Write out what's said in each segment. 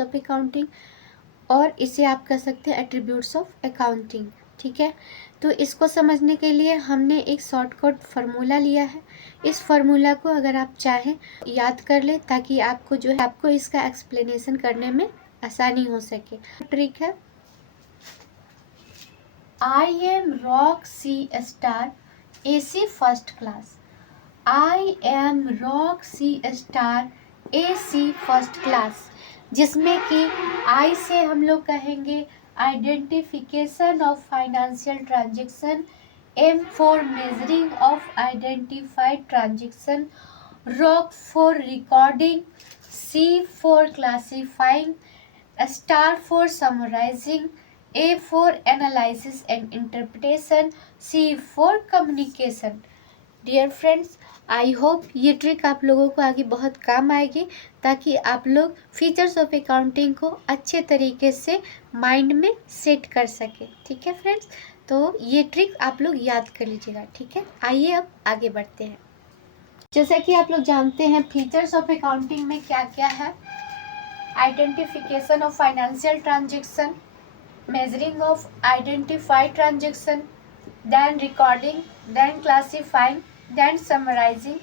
Of accounting और इसे आप कह सकते हैं एट्रीब्यूट्स ऑफ अकाउंटिंग। ठीक है, तो इसको समझने के लिए हमने एक शॉर्टकट फार्मूला लिया है। इस फार्मूला को अगर आप चाहें याद कर ले ताकि आपको जो है आपको इसका एक्सप्लेनेशन करने में आसानी हो सके। ट्रिक है I M rock C star AC first class. I M rock C star AC first class, जिसमें कि आई से हम लोग कहेंगे identification of financial transaction, M for measuring of identified transaction, rock for recording, C for classifying, star for summarising, A for analysis and interpretation, C for communication. Dear friends, I hope ये trick आप लोगों को आगे बहुत काम आएगी ताकि आप लोग फीचर्स ऑफ अकाउंटिंग को अच्छे तरीके से माइंड में सेट कर सके। ठीक है फ्रेंड्स, तो ये ट्रिक आप लोग याद कर लीजिएगा। ठीक है, आइए अब आगे बढ़ते हैं। जैसा कि आप लोग जानते हैं फीचर्स ऑफ अकाउंटिंग में क्या क्या है। Identification of financial transaction, measuring of identified transaction, then recording, then classifying, then summarizing,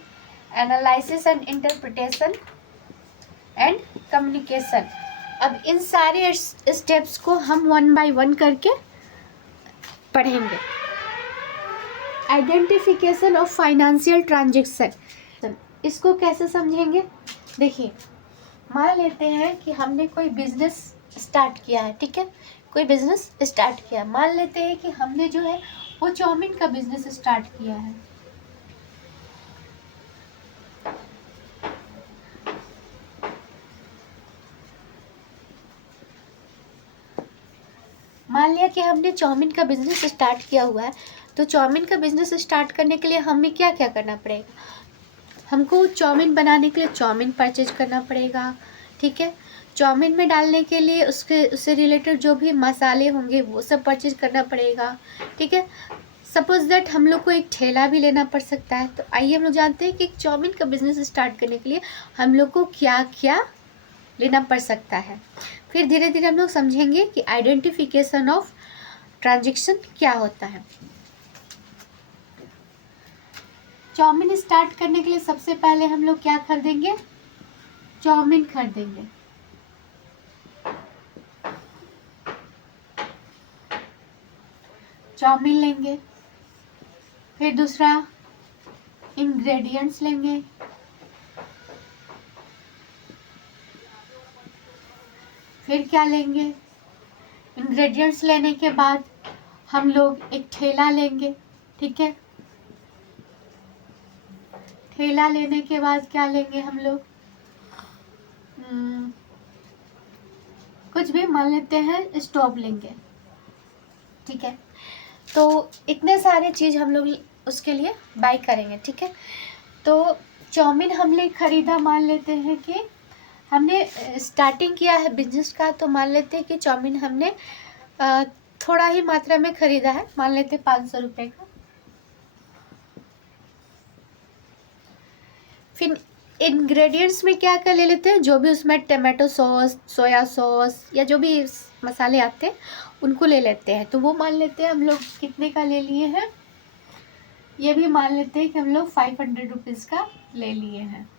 analysis and interpretation and communication। अब इन सारे स्टेप्स को हम 1 by 1 करके पढ़ेंगे। आइडेंटिफिकेशन ऑफ फाइनेंशियल ट्रांजेक्शन, इसको कैसे समझेंगे? देखिए, मान लेते हैं कि हमने कोई बिजनेस स्टार्ट किया है। ठीक है, कोई बिजनेस स्टार्ट किया, मान लेते हैं कि हमने जो है वो चाउमीन का बिजनेस स्टार्ट किया है। मान लिया कि हमने चाउमीन का बिजनेस स्टार्ट किया हुआ है, तो चाउमीन का बिजनेस स्टार्ट करने के लिए हमें क्या क्या करना पड़ेगा? हमको चाउमीन बनाने के लिए चाउमीन परचेज करना पड़ेगा। ठीक है, चाउमीन में डालने के लिए उससे रिलेटेड जो भी मसाले होंगे वो सब परचेज करना पड़ेगा। ठीक है, सपोज दैट हम लोग को एक ठेला भी लेना पड़ सकता है। तो आइए हम लोग जानते हैं कि एक चाउमीन का बिजनेस स्टार्ट करने के लिए हम लोग को क्या क्या लेना पड़ सकता है। फिर धीरे धीरे हम लोग समझेंगे कि आइडेंटिफिकेशन ऑफ ट्रांजेक्शन क्या होता है। चाउमीन स्टार्ट करने के लिए सबसे पहले हम लोग क्या खरीदेंगे? चाउमीन खरीदेंगे। चाउमीन लेंगे, फिर दूसरा इंग्रेडिएंट्स लेंगे, फिर क्या लेंगे? इंग्रेडिएंट्स लेने के बाद हम लोग एक ठेला लेंगे। ठीक है, ठेला लेने के बाद क्या लेंगे हम लोग? कुछ भी, मान लेते हैं स्टोव लेंगे। ठीक है, तो इतने सारे चीज़ हम लोग उसके लिए बाय करेंगे। ठीक है, तो चाउमीन हमने खरीदा, मान लेते हैं कि हमने स्टार्टिंग किया है बिजनेस का, तो मान लेते हैं कि चाउमीन हमने थोड़ा ही मात्रा में खरीदा है, मान लेते हैं 500 रुपये का। फिर इंग्रेडिएंट्स में क्या क्या ले लेते हैं? जो भी उसमें टमाटो सॉस, सोया सॉस या जो भी मसाले आते हैं उनको ले लेते हैं। तो वो मान लेते हैं हम लोग कितने का ले लिए हैं? ये भी मान लेते हैं कि हम लोग 500 रुपीज़ का ले लिए हैं।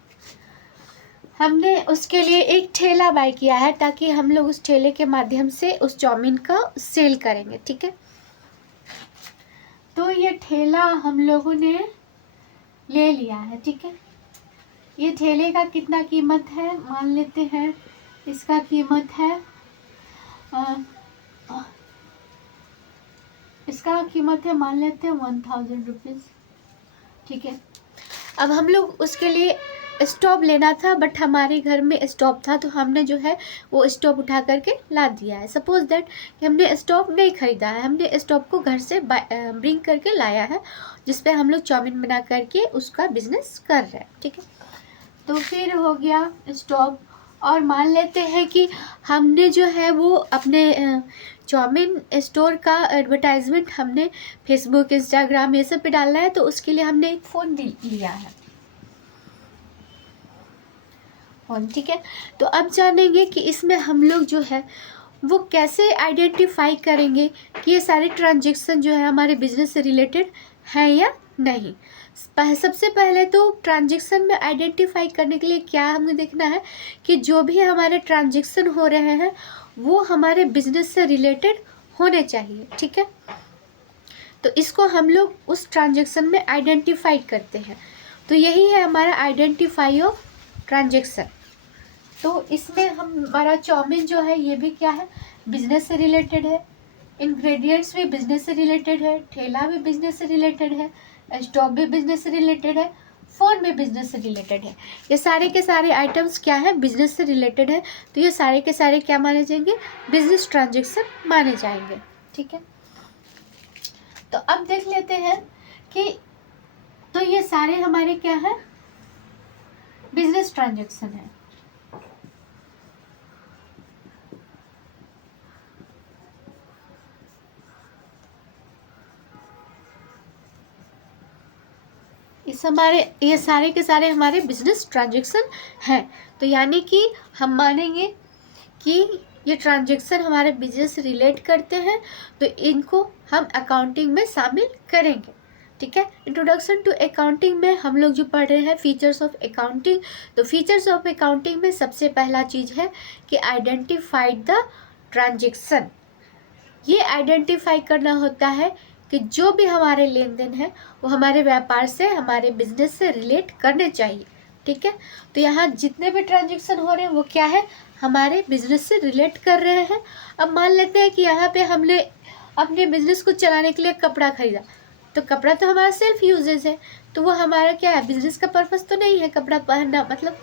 हमने उसके लिए एक ठेला बाय किया है ताकि हम लोग उस ठेले के माध्यम से उस चाउमीन का सेल करेंगे। ठीक है, तो ये ठेला हम लोगों ने ले लिया है। ठीक है, ये ठेले का कितना कीमत है? मान लेते हैं इसका कीमत है मान लेते हैं 1000 रुपीज़। ठीक है, अब हम लोग उसके लिए स्टोव लेना था, बट हमारे घर में स्टोव था तो हमने जो है वो स्टोव उठा करके ला दिया है। सपोज दैट कि हमने स्टोव नहीं खरीदा है, हमने स्टोव को घर से ब्रिंग करके लाया है, जिस पे हम लोग चाउमीन बना करके उसका बिजनेस कर रहे हैं। ठीक है, तो फिर हो गया स्टोव। और मान लेते हैं कि हमने जो है वो अपने चाउमीन स्टोर का एडवर्टाइजमेंट हमने फेसबुक, इंस्टाग्राम ये सब पे डालना है, तो उसके लिए हमने एक फ़ोन लिया है। फोन, ठीक है। तो अब जानेंगे कि इसमें हम लोग जो है वो कैसे आइडेंटिफाई करेंगे कि ये सारे ट्रांजेक्शन जो है हमारे बिजनेस से रिलेटेड है या नहीं। सबसे पहले तो ट्रांजेक्शन में आइडेंटिफाई करने के लिए क्या हमें देखना है कि जो भी हमारे ट्रांजेक्शन हो रहे हैं वो हमारे बिजनेस से रिलेटेड होने चाहिए, ठीक है। तो इसको हम लोग उस ट्रांजेक्शन में आइडेंटिफाई करते हैं। तो यही है हमारा आइडेंटिफाई ऑफ ट्रांजेक्शन। तो इसमें हमारा चाउमीन जो है ये भी क्या है, बिजनेस से रिलेटेड है। इंग्रेडिएंट्स भी बिजनेस से रिलेटेड है, ठेला भी बिजनेस से रिलेटेड है, स्टोव भी बिजनेस से रिलेटेड है, फ़ोन भी बिजनेस से रिलेटेड है। ये सारे के सारे आइटम्स क्या है, बिजनेस से रिलेटेड है। तो ये सारे के सारे क्या माने जाएंगे, बिजनेस ट्रांजेक्शन माने जाएंगे, ठीक है। तो अब देख लेते हैं कि तो ये सारे हमारे क्या है, बिजनेस ट्रांजेक्शन है। ये सारे के सारे हमारे बिजनेस ट्रांजेक्शन हैं। तो यानी कि हम मानेंगे कि ये ट्रांजेक्शन हमारे बिजनेस से रिलेट करते हैं, तो इनको हम अकाउंटिंग में शामिल करेंगे, ठीक है। इंट्रोडक्शन टू अकाउंटिंग में हम लोग जो पढ़ रहे हैं फीचर्स ऑफ अकाउंटिंग। तो फीचर्स ऑफ अकाउंटिंग में सबसे पहला चीज़ है कि आइडेंटिफाइड द ट्रांजेक्शन। ये आइडेंटिफाई करना होता है कि जो भी हमारे लेन देन है वो हमारे व्यापार से, हमारे बिजनेस से रिलेट करने चाहिए, ठीक है। तो यहाँ जितने भी ट्रांजेक्शन हो रहे हैं वो क्या है, हमारे बिजनेस से रिलेट कर रहे हैं। अब मान लेते हैं कि यहाँ पे हमने अपने बिजनेस को चलाने के लिए कपड़ा खरीदा, तो कपड़ा तो हमारा सेल्फ यूजेज है, तो वो हमारा क्या है, बिजनेस का पर्पस तो नहीं है कपड़ा पहनना, मतलब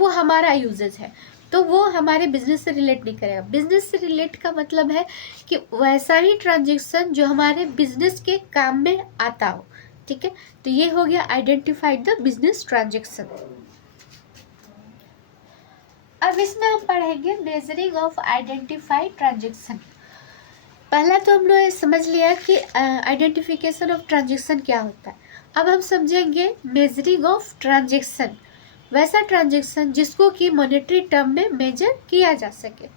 वो हमारा यूजेज है, तो वो हमारे बिजनेस से रिलेट नहीं करेगा। बिजनेस से रिलेट का मतलब है कि वैसा ही ट्रांजेक्शन जो हमारे बिजनेस के काम में आता हो, ठीक है। तो ये हो गया आइडेंटिफाइड द बिजनेस ट्रांजेक्शन। अब इसमें हम पढ़ेंगे मेजरिंग ऑफ आइडेंटिफाइड ट्रांजेक्शन। पहला तो हम लोग समझ लिया कि आइडेंटिफिकेशन ऑफ ट्रांजेक्शन क्या होता है। अब हम समझेंगे मेजरिंग ऑफ ट्रांजेक्शन, वैसा ट्रांजेक्शन जिसको कि मॉनेटरी टर्म में मेजर किया जा सके,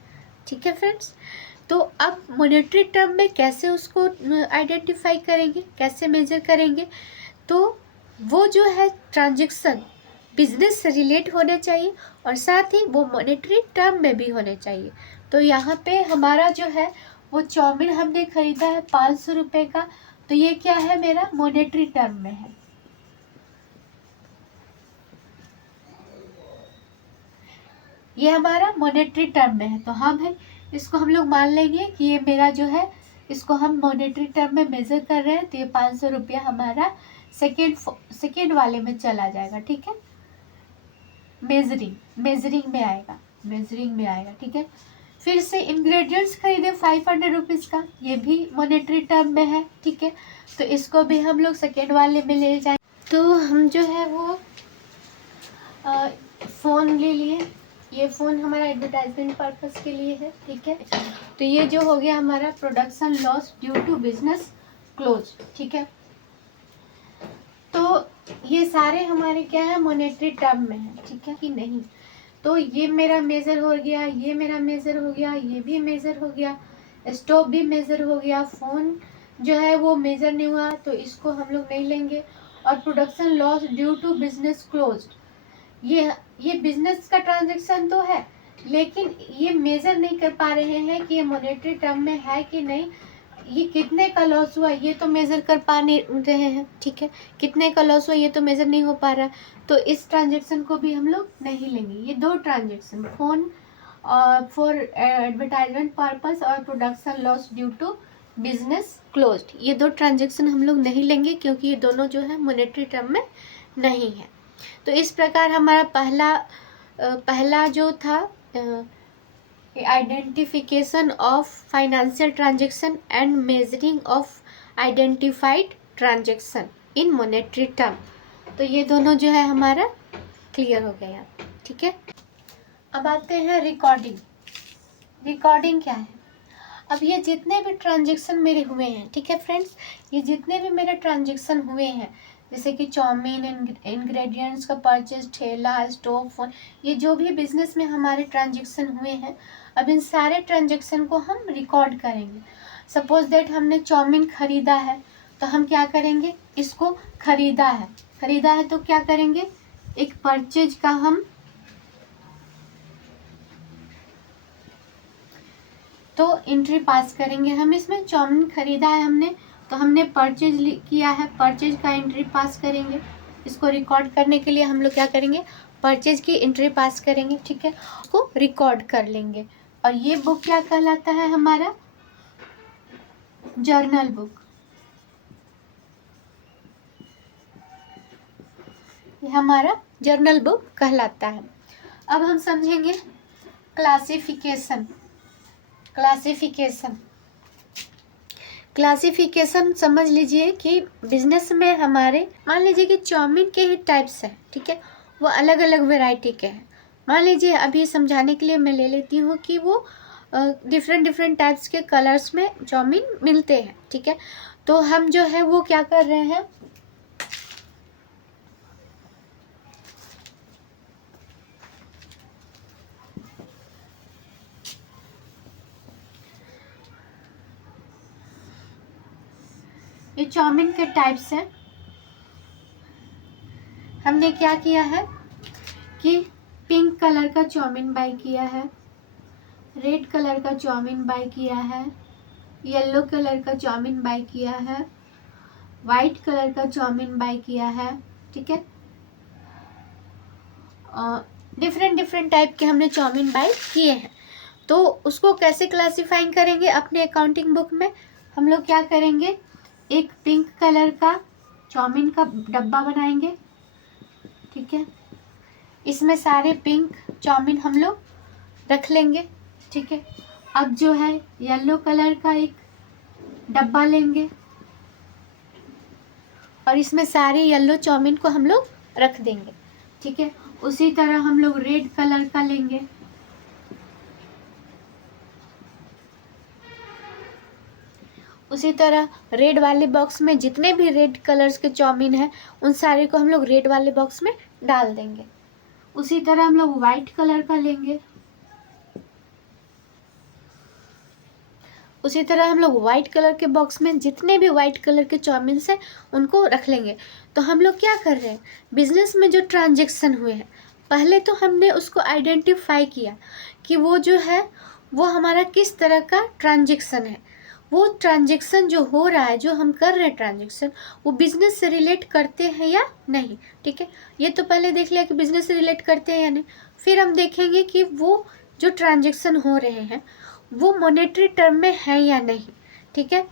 ठीक है फ्रेंड्स। तो अब मॉनेटरी टर्म में कैसे उसको आइडेंटिफाई करेंगे, कैसे मेजर करेंगे, तो वो जो है ट्रांजेक्शन बिजनेस से रिलेट होने चाहिए और साथ ही वो मॉनेटरी टर्म में भी होने चाहिए। तो यहाँ पे हमारा जो है वो चाउमीन हमने खरीदा है 500 रुपये का, तो ये क्या है, मेरा मॉनेटरी टर्म में है। ये हमारा मॉनेटरी टर्म में है, तो इसको हम लोग मान लेंगे कि ये मेरा जो है, इसको हम मॉनेटरी टर्म में मेजर कर रहे हैं। तो ये 500 रुपया हमारा सेकेंड वाले में चला जाएगा, ठीक है। मेजरिंग में आएगा, ठीक है। फिर से इंग्रेडिएंट्स खरीदे 500 रुपीज़ का, ये भी मॉनेटरी टर्म में है, ठीक है। तो इसको भी हम लोग सेकेंड वाले में ले जाएंगे। तो हम जो है वो फ़ोन ले लिए, ये फ़ोन हमारा एडवर्टाइजमेंट पर्पस के लिए है, ठीक है। तो ये जो हो गया हमारा production loss due to business close, ठीक है। तो ये सारे हमारे क्या है, मॉनेटरी टर्म में है, ठीक है कि नहीं। तो ये मेरा मेज़र हो गया, ये मेरा मेज़र हो गया, ये भी मेज़र हो गया, स्टोव भी मेज़र हो गया, फ़ोन जो है वो मेज़र नहीं हुआ, तो इसको हम लोग नहीं लेंगे। और production loss due to business close, ये बिजनेस का ट्रांजेक्शन तो है, लेकिन ये मेजर नहीं कर पा रहे हैं कि ये मॉनेटरी टर्म में है कि नहीं। ये कितने का लॉस हुआ ये तो मेजर कर पा नहीं रहे हैं, ठीक है। कितने का लॉस हुआ ये तो मेजर नहीं हो पा रहा, तो इस ट्रांजेक्शन को भी हम लोग नहीं लेंगे। ये दो transaction, phone for advertisement purpose और production loss due to business closed, ये दो ट्रांजेक्शन हम लोग नहीं लेंगे क्योंकि ये दोनों जो है मॉनेटरी टर्म में नहीं है। तो इस प्रकार हमारा पहला जो था identification of financial transaction and measuring of identified transaction in monetary term, तो ये दोनों जो है हमारा क्लियर हो गया, ठीक है। अब आते हैं रिकॉर्डिंग क्या है। अब ये जितने भी ट्रांजेक्शन मेरे हुए हैं, ठीक है फ्रेंड्स, ये जितने भी मेरे ट्रांजेक्शन हुए हैं, जैसे कि चाउमीन, इंग्रेडिएंट्स का परचेज, ठेला, स्टोव, फोन, ये जो भी बिजनेस में हमारे ट्रांजेक्शन हुए हैं, अब इन सारे ट्रांजेक्शन को हम रिकॉर्ड करेंगे। सपोज दैट हमने चाउमीन खरीदा है, तो हम क्या करेंगे, इसको खरीदा है तो क्या करेंगे, एक परचेज का हम तो एंट्री पास करेंगे। हम इसमें चाउमीन खरीदा है हमने, तो हमने परचेज किया है, परचेज का एंट्री पास करेंगे। इसको रिकॉर्ड करने के लिए हम लोग क्या करेंगे, परचेज की एंट्री पास करेंगे, ठीक है, उसको रिकॉर्ड कर लेंगे। और ये बुक क्या कहलाता है, हमारा जर्नल बुक। ये हमारा जर्नल बुक कहलाता है। अब हम समझेंगे क्लासिफिकेशन। क्लासिफिकेशन समझ लीजिए कि बिजनेस में हमारे, मान लीजिए कि चाउमीन के ही टाइप्स हैं, ठीक है, वो अलग अलग वैरायटी के हैं। मान लीजिए अभी समझाने के लिए मैं ले लेती हूँ कि वो डिफरेंट टाइप्स के कलर्स में चाउमीन मिलते हैं, ठीक है। तो हम जो है वो क्या कर रहे हैं, ये चाउमीन के टाइप्स हैं। हमने क्या किया है कि पिंक कलर का चाउमीन बाय किया है, रेड कलर का चाउमीन बाय किया है, येलो कलर का चाउमीन बाय किया है, वाइट कलर का चाउमीन बाय किया है, ठीक है। डिफरेंट टाइप के हमने चाउमीन बाय किए हैं। तो उसको कैसे क्लासिफाइंग करेंगे, अपने अकाउंटिंग बुक में हम लोग क्या करेंगे, एक पिंक कलर का चाउमीन का डब्बा बनाएंगे, ठीक है। इसमें सारे पिंक चाउमीन हम लोग रख लेंगे, ठीक है। अब जो है येलो कलर का एक डब्बा लेंगे और इसमें सारे येलो चाउमीन को हम लोग रख देंगे, ठीक है। उसी तरह हम लोग रेड कलर का लेंगे, उसी तरह रेड वाले बॉक्स में जितने भी रेड कलर्स के चाउमीन हैं उन सारे को हम लोग रेड वाले बॉक्स में डाल देंगे। उसी तरह हम लोग वाइट कलर का लेंगे, उसी तरह हम लोग व्हाइट कलर के बॉक्स में जितने भी व्हाइट कलर के चाउमीन हैं उनको रख लेंगे। तो हम लोग क्या कर रहे हैं, बिजनेस में जो ट्रांजेक्शन हुए हैं पहले तो हमने उसको आइडेंटिफाई किया कि वो जो है वो हमारा किस तरह का ट्रांजेक्शन है। वो ट्रांजेक्शन जो हो रहा है, जो हम कर रहे हैं ट्रांजेक्शन, वो बिजनेस से रिलेट करते हैं या नहीं, ठीक है। ये तो पहले देख लिया कि बिजनेस से रिलेट करते हैं या नहीं। फिर हम देखेंगे कि वो जो ट्रांजेक्शन हो रहे हैं वो मॉनेटरी टर्म में है या नहीं, ठीक है।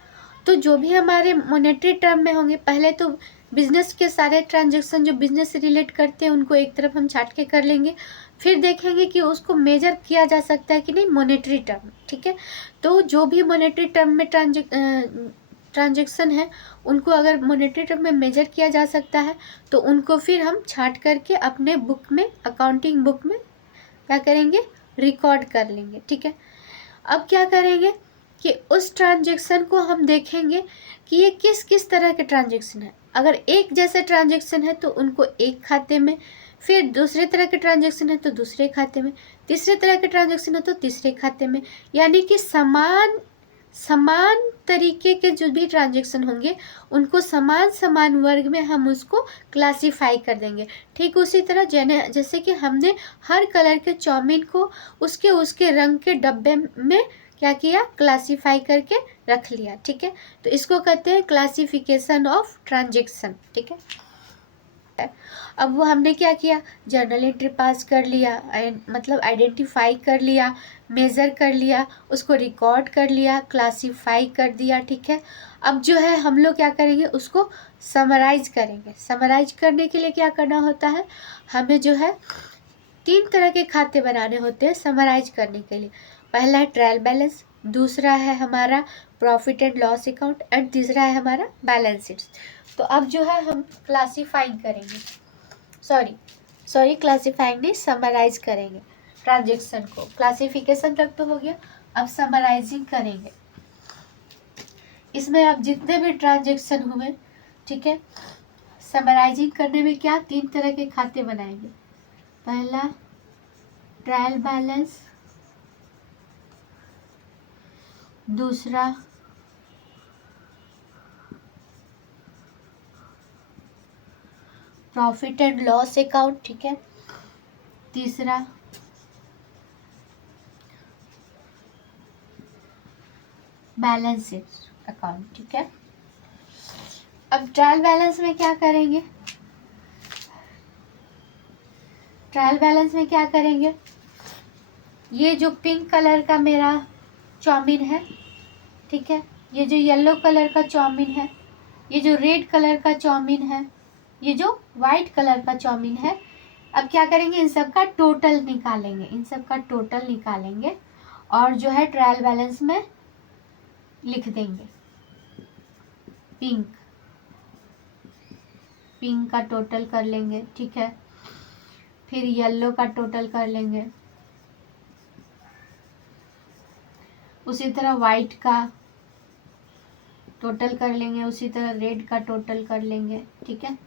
तो जो भी हमारे मॉनेटरी टर्म में होंगे, पहले तो बिजनेस के सारे ट्रांजेक्शन जो बिजनेस से रिलेट करते हैं उनको एक तरफ हम छाट के कर लेंगे। फिर देखेंगे कि उसको मेजर किया जा सकता है कि नहीं मॉनेटरी टर्म, ठीक है। तो जो भी मॉनेटरी टर्म में ट्रांजेक्शन है उनको अगर मॉनेटरी टर्म में मेजर किया जा सकता है तो उनको फिर हम छाट करके अपने बुक में, अकाउंटिंग बुक में क्या करेंगे, रिकॉर्ड कर लेंगे, ठीक है। अब क्या करेंगे कि उस ट्रांजेक्शन को हम देखेंगे कि ये किस किस तरह के ट्रांजेक्शन है। अगर एक जैसे ट्रांजेक्शन है तो उनको एक खाते में, फिर दूसरे तरह के ट्रांजेक्शन है तो दूसरे खाते में, तीसरे तरह के ट्रांजेक्शन है तो तीसरे खाते में, यानी कि समान तरीके के जो भी ट्रांजेक्शन होंगे उनको समान वर्ग में हम उसको क्लासिफाई कर देंगे। ठीक उसी तरह जैसे कि हमने हर कलर के चाउमीन को उसके रंग के डब्बे में क्या किया, क्लासिफाई करके रख लिया, ठीक है। तो इसको कहते हैं क्लासिफिकेशन ऑफ ट्रांजेक्शन, ठीक है। अब वो हमने क्या किया, जर्नल एंट्री पास कर लिया, मतलब आइडेंटिफाई कर लिया, मेज़र कर लिया, उसको रिकॉर्ड कर लिया, क्लासिफाई कर दिया, ठीक है। अब जो है हम लोग क्या करेंगे, उसको समराइज करेंगे। समराइज करने के लिए क्या करना होता है, हमें जो है 3 तरह के खाते बनाने होते हैं समराइज करने के लिए। पहला है ट्रायल बैलेंस, दूसरा है हमारा profit and loss account, and तीसरा है हमारा बैलेंस शीट्स। तो अब जो है हम क्लासिफाइंग करेंगे, सॉरी क्लासिफाइंग नहीं, समराइज करेंगे ट्रांजेक्शन को। क्लासिफिकेशन तक तो हो गया, अब समराइजिंग करेंगे। इसमें अब जितने भी ट्रांजेक्शन हुए, ठीक है, समराइजिंग करने में क्या 3 तरह के खाते बनाएंगे। पहला ट्रायल बैलेंस, दूसरा प्रॉफिट एंड लॉस अकाउंट, ठीक है, तीसरा बैलेंस शीट अकाउंट, ठीक है। अब ट्रायल बैलेंस में क्या करेंगे, ट्रायल बैलेंस में क्या करेंगे, ये जो पिंक कलर का मेरा चाउमीन है, ठीक है, ये जो येलो कलर का चाउमीन है, ये जो रेड कलर का चाउमीन है, ये जो वाइट कलर का चाउमीन है, अब क्या करेंगे, इन सब का टोटल निकालेंगे, इन सब का टोटल निकालेंगे और जो है ट्रायल बैलेंस में लिख देंगे। पिंक का टोटल कर लेंगे, ठीक है, फिर येलो का टोटल कर लेंगे, उसी तरह वाइट का टोटल कर लेंगे, उसी तरह रेड का टोटल कर लेंगे, ठीक है।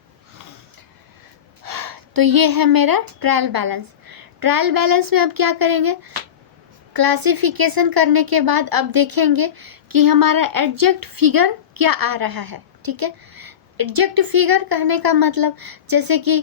तो ये है मेरा ट्रायल बैलेंस। ट्रायल बैलेंस में अब क्या करेंगे, क्लासिफिकेशन करने के बाद अब देखेंगे कि हमारा एग्जैक्ट फिगर क्या आ रहा है, ठीक है। एग्जैक्ट फिगर कहने का मतलब जैसे कि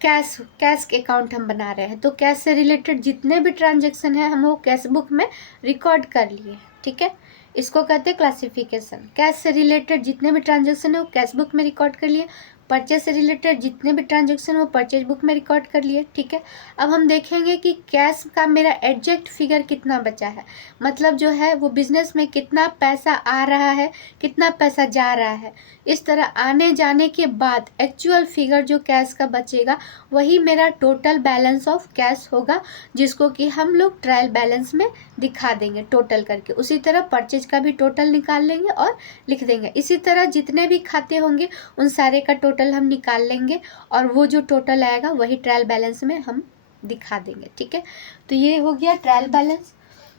कैश अकाउंट हम बना रहे हैं, तो कैश से रिलेटेड जितने भी ट्रांजैक्शन है हम वो कैश बुक में रिकॉर्ड कर लिए, ठीक है, इसको कहते हैं क्लासिफिकेशन। कैश से रिलेटेड जितने भी ट्रांजैक्शन है वो कैश बुक में रिकॉर्ड कर लिए, परचेज से रिलेटेड जितने भी ट्रांजैक्शन वो परचेज बुक में रिकॉर्ड कर लिए, ठीक है। अब हम देखेंगे कि कैश का मेरा एग्जैक्ट फिगर कितना बचा है, मतलब जो है वो बिजनेस में कितना पैसा आ रहा है, कितना पैसा जा रहा है, इस तरह आने जाने के बाद एक्चुअल फिगर जो कैश का बचेगा वही मेरा टोटल बैलेंस ऑफ कैश होगा, जिसको कि हम लोग ट्रायल बैलेंस में दिखा देंगे टोटल करके। उसी तरह परचेज का भी टोटल निकाल लेंगे और लिख देंगे। इसी तरह जितने भी खाते होंगे उन सारे का टोटल हम निकाल लेंगे और वो जो टोटल आएगा वही ट्रायल बैलेंस में हम दिखा देंगे, ठीक है। तो ये हो गया ट्रायल बैलेंस।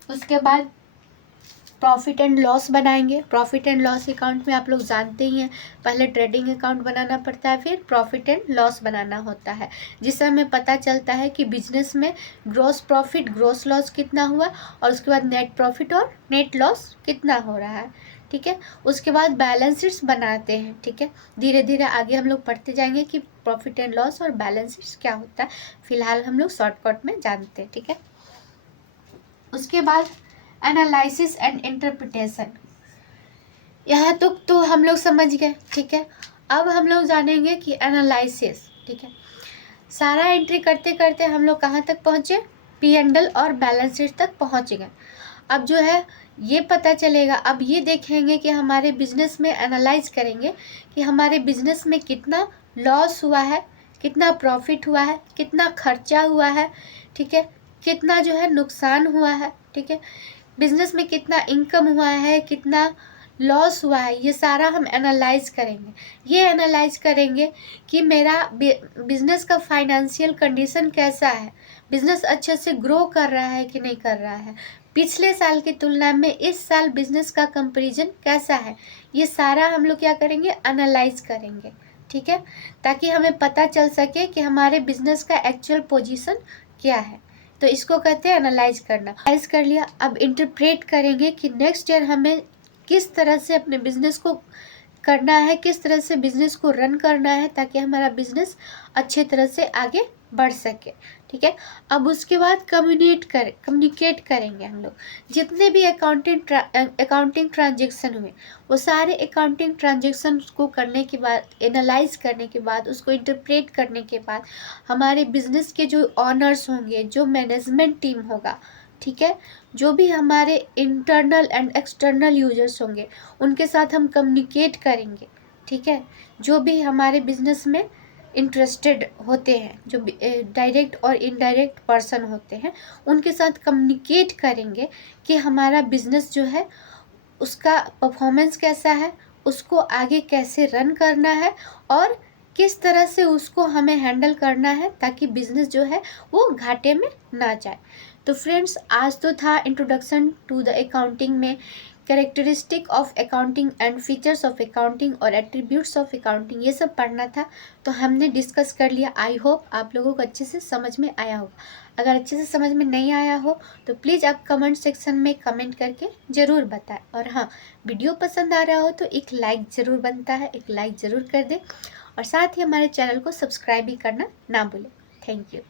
उसके बाद प्रॉफिट एंड लॉस बनाएंगे। प्रॉफिट एंड लॉस अकाउंट में आप लोग जानते ही हैं, पहले ट्रेडिंग अकाउंट बनाना पड़ता है, फिर प्रॉफिट एंड लॉस बनाना होता है, जिससे हमें पता चलता है कि बिजनेस में ग्रॉस प्रॉफिट ग्रॉस लॉस कितना हुआ और उसके बाद नेट प्रॉफिट और नेट लॉस कितना हो रहा है, ठीक है। उसके बाद बैलेंस शीट्स बनाते हैं, ठीक है। धीरे धीरे आगे हम लोग पढ़ते जाएंगे कि प्रॉफिट एंड लॉस और बैलेंस शीट्स क्या होता है, फिलहाल हम लोग शॉर्टकट में जानते हैं, ठीक है। उसके बाद एनालिसिस एंड इंटरप्रिटेशन, यहाँ तो हम लोग समझ गए, ठीक है। अब हम लोग जानेंगे कि एनालिसिस, ठीक है। सारा एंट्री करते करते हम लोग कहाँ तक पहुँचे, P&L और बैलेंस शीट तक पहुँच गए। अब जो है ये पता चलेगा, अब ये देखेंगे कि हमारे बिजनेस में एनालाइज करेंगे कि हमारे बिजनेस में कितना लॉस हुआ है, कितना प्रॉफिट हुआ है, कितना खर्चा हुआ है, ठीक है, कितना जो है नुकसान हुआ है, ठीक है, बिजनेस में कितना इनकम हुआ है, कितना लॉस हुआ है, ये सारा हम एनालाइज करेंगे। ये एनालाइज करेंगे कि मेरा बिजनेस का फाइनेंशियल कंडीशन कैसा है, बिजनेस अच्छे से ग्रो कर रहा है कि नहीं कर रहा है, पिछले साल की तुलना में इस साल बिजनेस का कंपैरिजन कैसा है, ये सारा हम लोग क्या करेंगे, एनालाइज करेंगे, ठीक है, ताकि हमें पता चल सके कि हमारे बिजनेस का एक्चुअल पोजीशन क्या है। तो इसको कहते हैं एनालाइज करना। एनालाइज कर लिया, अब इंटरप्रेट करेंगे कि नेक्स्ट ईयर हमें किस तरह से अपने बिजनेस को करना है, किस तरह से बिजनेस को रन करना है ताकि हमारा बिजनेस अच्छे तरह से आगे बढ़ सके, ठीक है। अब उसके बाद कम्युनिकेट करेंगे हम लोग, जितने भी अकाउंटिंग ट्रांजेक्शन हुए वो सारे अकाउंटिंग ट्रांजेक्शन को करने के बाद, एनालाइज करने के बाद, उसको इंटरप्रेट करने के बाद हमारे बिजनेस के जो ऑनर्स होंगे, जो मैनेजमेंट टीम होगा, ठीक है, जो भी हमारे इंटरनल एंड एक्सटर्नल यूजर्स होंगे उनके साथ हम कम्युनिकेट करेंगे, ठीक है। जो भी हमारे बिजनेस में इंटरेस्टेड होते हैं, जो डायरेक्ट और इनडायरेक्ट पर्सन होते हैं, उनके साथ कम्युनिकेट करेंगे कि हमारा बिजनेस जो है उसका परफॉर्मेंस कैसा है, उसको आगे कैसे रन करना है और किस तरह से उसको हमें हैंडल करना है ताकि बिजनेस जो है वो घाटे में ना जाए। तो फ्रेंड्स, आज तो था इंट्रोडक्शन टू द अकाउंटिंग में characteristic of accounting and features of accounting और एट्रीब्यूट्स ऑफ अकाउंटिंग, ये सब पढ़ना था, तो हमने डिस्कस कर लिया। आई होप आप लोगों को अच्छे से समझ में आया होगा। अगर अच्छे से समझ में नहीं आया हो तो प्लीज़ आप कमेंट सेक्शन में कमेंट करके ज़रूर बताएं। और हाँ, वीडियो पसंद आ रहा हो तो एक लाइक ज़रूर बनता है, एक लाइक ज़रूर कर दें और साथ ही हमारे चैनल को सब्सक्राइब भी करना ना भूलें। Thank you.